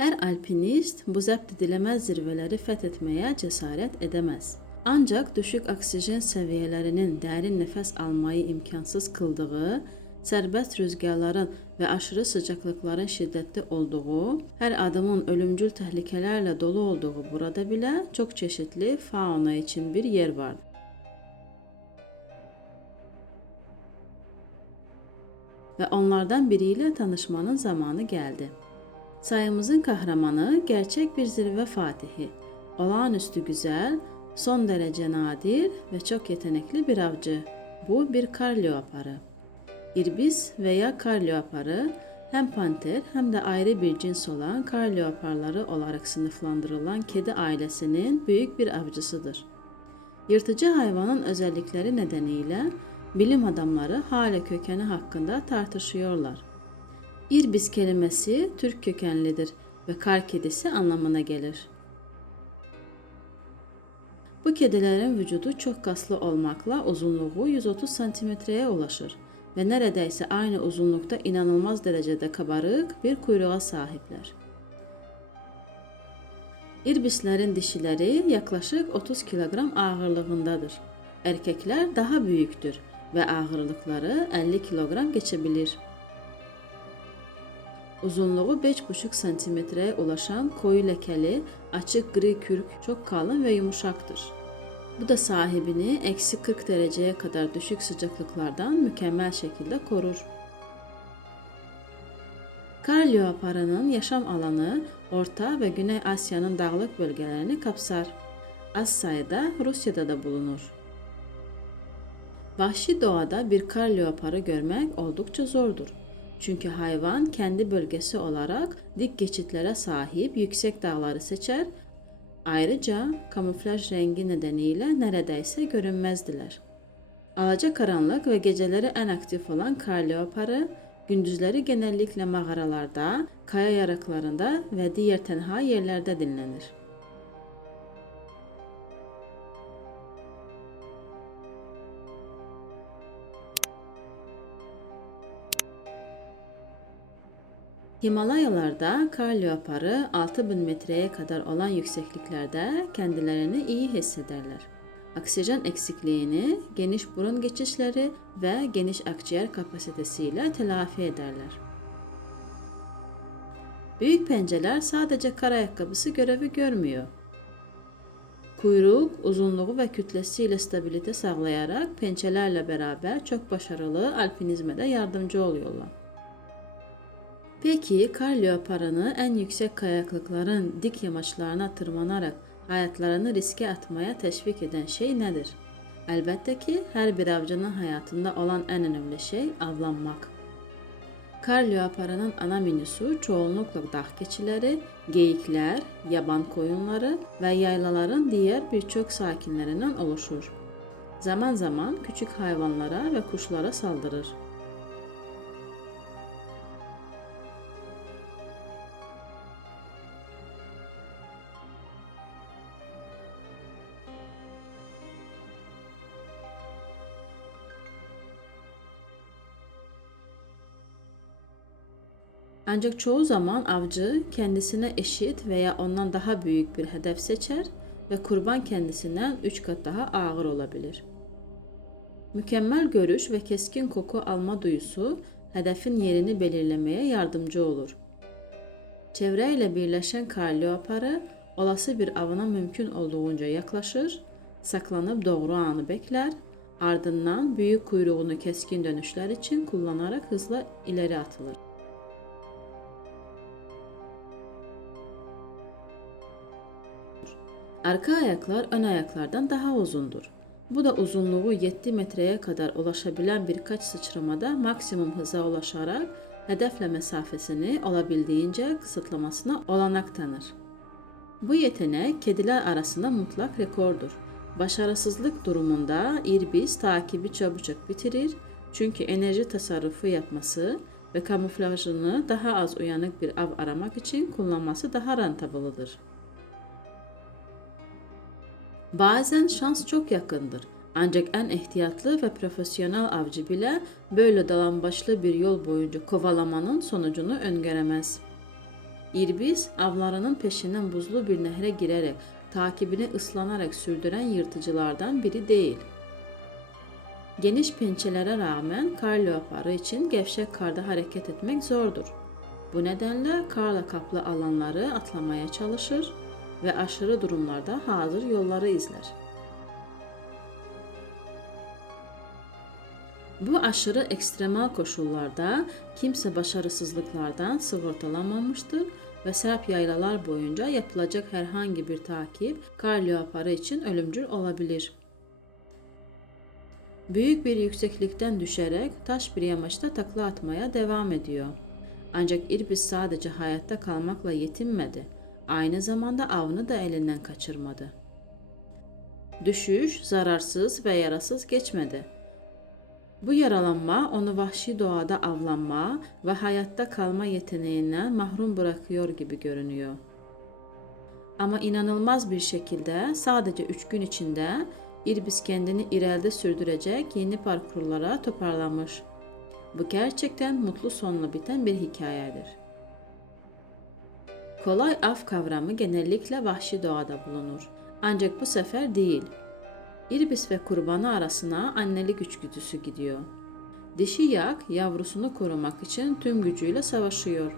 Her alpinist bu zəbt ediləməz zirvələri fəth etməyə cəsarət edəməz. Ancaq düşük oksigen səviyyələrinin dərin nəfəs almayı imkansız kıldığı, sərbəst rüzgarların və aşırı sıcaqlıqların şiddətli olduğu, hər adımın ölümcül təhlükələrlə dolu olduğu burada belə çox çeşidli fauna üçün bir yer vardır. və onlardan biri ilə tanışmanın zamanı gəldi. Sayımızın qəhrəmanı gerçək bir zirvə fatihi, olağanüstü güzel, son dərəcə nadir və çox yetenekli bir avcı. Bu bir kar leoparı. İrbis veya kar leoparı hem panter hem de ayrı bir cins olan kar leoparları olarak sınıflandırılan kedi ailesinin büyük bir avcısıdır. Yırtıcı hayvanın özellikleri nedeniyle bilim adamları hala kökeni hakkında tartışıyorlar. İrbis kelimesi Türk kökenlidir ve kar kedisi anlamına gelir. Bu kedilerin vücudu çok kaslı olmakla uzunluğu 130 santimetreye ulaşır ve neredeyse aynı uzunlukta inanılmaz derecede kabarık bir kuyruğa sahipler. İrbislerin dişileri yaklaşık 30 kilogram ağırlığındadır. Erkekler daha büyüktür ve ağırlıkları 50 kilogram geçebilir. Uzunluğu 5,5 santimetreye ulaşan koyu lekeli, açık gri kürk çok kalın ve yumuşaktır. Bu da sahibini eksi 40 dereceye kadar düşük sıcaklıklardan mükemmel şekilde korur. Kar leoparının yaşam alanı Orta ve Güney Asya'nın dağlık bölgelerini kapsar. Az sayıda Rusya'da da bulunur. Vahşi doğada bir kar leoparı görmek oldukça zordur. Çünkü hayvan kendi bölgesi olarak dik geçitlere sahip yüksek dağları seçer. Ayrıca kamuflaj rengi nedeniyle neredeyse görünmezdiler. Alaca karanlık ve geceleri en aktif olan kar leoparı, gündüzleri genellikle mağaralarda, kaya yaraklarında ve diğer tenha yerlerde dinlenir. Himalayalarda kar leoparı 6000 metreye kadar olan yüksekliklerde kendilerini iyi hissederler. Oksijen eksikliğini geniş burun geçişleri ve geniş akciğer kapasitesiyle telafi ederler. Büyük pencereler sadece kar ayakkabısı görevi görmüyor. Kuyruk, uzunluğu ve kütlesiyle stabilite sağlayarak pençelerle beraber çok başarılı alpinizme de yardımcı oluyorlar. Peki kar leoparını en yüksek kayaklıkların dik yamaçlarına tırmanarak hayatlarını riske atmaya teşvik eden şey nedir? Elbette ki her bir avcının hayatında olan en önemli şey avlanmak. Kar leoparının ana menüsü çoğunlukla dağ keçileri, geyikler, yaban koyunları ve yaylaların diğer birçok sakinlerinden oluşur. Zaman zaman küçük hayvanlara ve kuşlara saldırır. Ancak çoğu zaman avcı kendisine eşit veya ondan daha büyük bir hedef seçer ve kurban kendisinden 3 kat daha ağır olabilir. Mükemmel görüş ve keskin koku alma duyusu hedefin yerini belirlemeye yardımcı olur. Çevreyle birleşen kar leoparı olası bir avına mümkün olduğunca yaklaşır, saklanıp doğru anı bekler, ardından büyük kuyruğunu keskin dönüşler için kullanarak hızla ileri atılır. Arka ayaklar ön ayaklardan daha uzundur. Bu da uzunluğu 7 metreye kadar ulaşabilen birkaç sıçramada maksimum hıza ulaşarak hedefle mesafesini olabildiğince kısıtlamasına olanak tanır. Bu yetenek kediler arasında mutlak rekordur. Başarısızlık durumunda irbis takibi çabucak bitirir çünkü enerji tasarrufu yapması ve kamuflajını daha az uyanık bir av aramak için kullanması daha rentabılıdır. Bazen şans çok yakındır. Ancak en ihtiyatlı ve profesyonel avcı bile böyle dolambaçlı bir yol boyunca kovalamanın sonucunu öngöremez. İrbis avlarının peşinden buzlu bir nehre girerek takibini ıslanarak sürdüren yırtıcılardan biri değil. Geniş pençelere rağmen kar leoparı için gevşek karda hareket etmek zordur. Bu nedenle karla kaplı alanları atlamaya çalışır ve aşırı durumlarda hazır yolları izler. Bu aşırı ekstremal koşullarda kimse başarısızlıklardan sigortalanmamıştır ve serp yaylalar boyunca yapılacak herhangi bir takip kar için ölümcül olabilir. Büyük bir yükseklikten düşerek taş bir yamaçta takla atmaya devam ediyor. Ancak İrbis sadece hayatta kalmakla yetinmedi. Aynı zamanda avını da elinden kaçırmadı. Düşüş zararsız ve yarasız geçmedi. Bu yaralanma onu vahşi doğada avlanma ve hayatta kalma yeteneğinden mahrum bırakıyor gibi görünüyor. Ama inanılmaz bir şekilde sadece 3 gün içinde İrbis kendini irelde sürdürecek yeni parkurlara toparlamış. Bu gerçekten mutlu sonla biten bir hikayedir. Kolay av kavramı genellikle vahşi doğada bulunur. Ancak bu sefer değil. İrbis ve kurbanı arasına annelik içgüdüsü gidiyor. Dişi yak yavrusunu korumak için tüm gücüyle savaşıyor.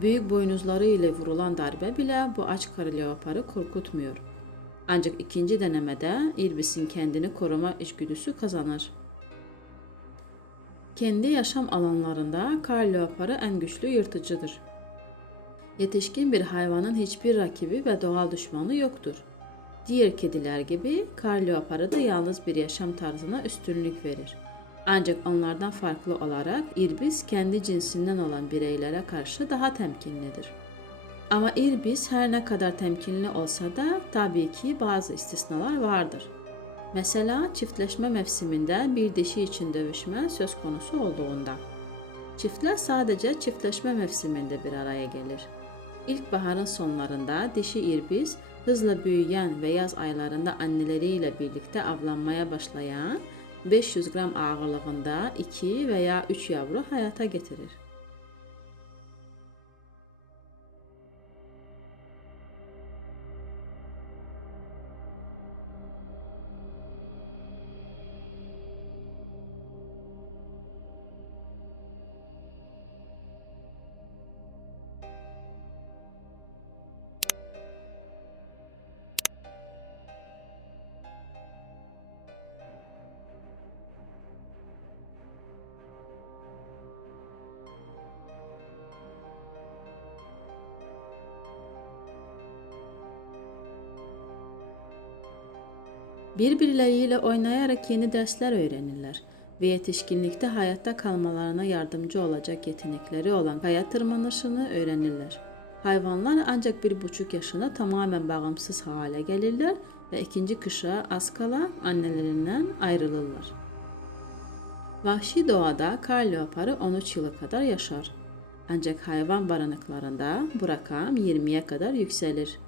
Büyük boynuzları ile vurulan darbe bile bu aç karı leoparı korkutmuyor. Ancak ikinci denemede İrbis'in kendini koruma içgüdüsü kazanır. Kendi yaşam alanlarında kar leoparı en güçlü yırtıcıdır. Yetişkin bir hayvanın hiçbir rakibi ve doğal düşmanı yoktur. Diğer kediler gibi kar leoparı da yalnız bir yaşam tarzına üstünlük verir. Ancak onlardan farklı olarak irbis kendi cinsinden olan bireylere karşı daha temkinlidir. Ama irbis her ne kadar temkinli olsa da tabii ki bazı istisnalar vardır. Mesela çiftleşme mevsiminde bir dişi için dövüşme söz konusu olduğunda. Çiftler sadece çiftleşme mevsiminde bir araya gelir. İlkbaharın sonlarında dişi irbis hızla büyüyen ve yaz aylarında anneleriyle birlikte avlanmaya başlayan 500 gram ağırlığında 2 veya 3 yavru hayata getirir. Birbirleriyle oynayarak yeni dersler öğrenirler ve yetişkinlikte hayatta kalmalarına yardımcı olacak yetenekleri olan kaya tırmanışını öğrenirler. Hayvanlar ancak bir buçuk yaşına tamamen bağımsız hale gelirler ve ikinci kışa az kala annelerinden ayrılırlar. Vahşi doğada kar leoparı 13 yıla kadar yaşar. Ancak hayvan barınaklarında bu rakam 20'ye kadar yükselir.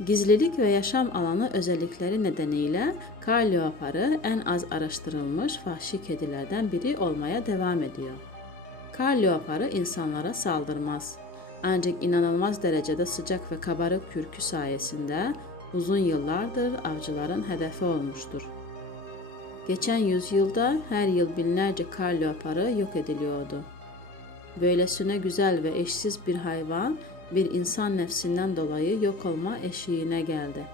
Gizlilik ve yaşam alanı özellikleri nedeniyle kar leoparı en az araştırılmış vahşi kedilerden biri olmaya devam ediyor. Kar leoparı insanlara saldırmaz. Ancak inanılmaz derecede sıcak ve kabarık kürkü sayesinde uzun yıllardır avcıların hedefi olmuştur. Geçen yüzyılda her yıl binlerce kar leoparı yok ediliyordu. Böylesine güzel ve eşsiz bir hayvan bir insan nefsinden dolayı yok olma eşiğine geldi.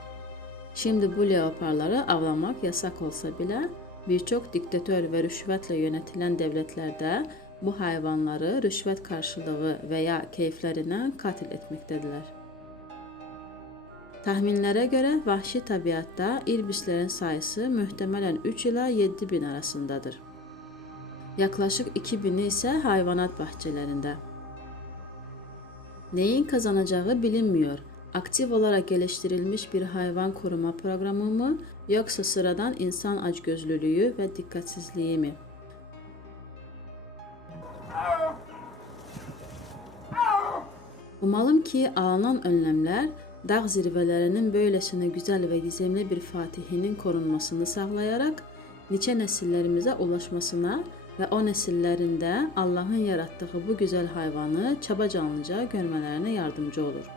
Şimdi bu leoparları avlamak yasak olsa bile birçok diktatör ve rüşvetle yönetilen devletlerde bu hayvanları rüşvet karşılığı veya keyiflerine katil etmektedirler. Tahminlere göre vahşi tabiatta irbislerin sayısı muhtemelen 3 ila 7 bin arasındadır. Yaklaşık 2000'i ise hayvanat bahçelerinde. Neyin kazanacağı bilinmiyor. Aktif olarak geliştirilmiş bir hayvan koruma programı mı yoksa sıradan insan açgözlülüğü ve dikkatsizliği mi? Umalım ki alınan önlemler dağ zirvelerinin böylesine güzel ve gizemli bir fatihinin korunmasını sağlayarak nice nesillerimize ulaşmasına ve o nesillerinde Allah'ın yarattığı bu güzel hayvanı çaba canlıca görmelerine yardımcı olur.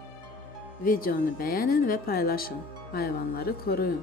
Videonu beğenin ve paylaşın. Hayvanları koruyun.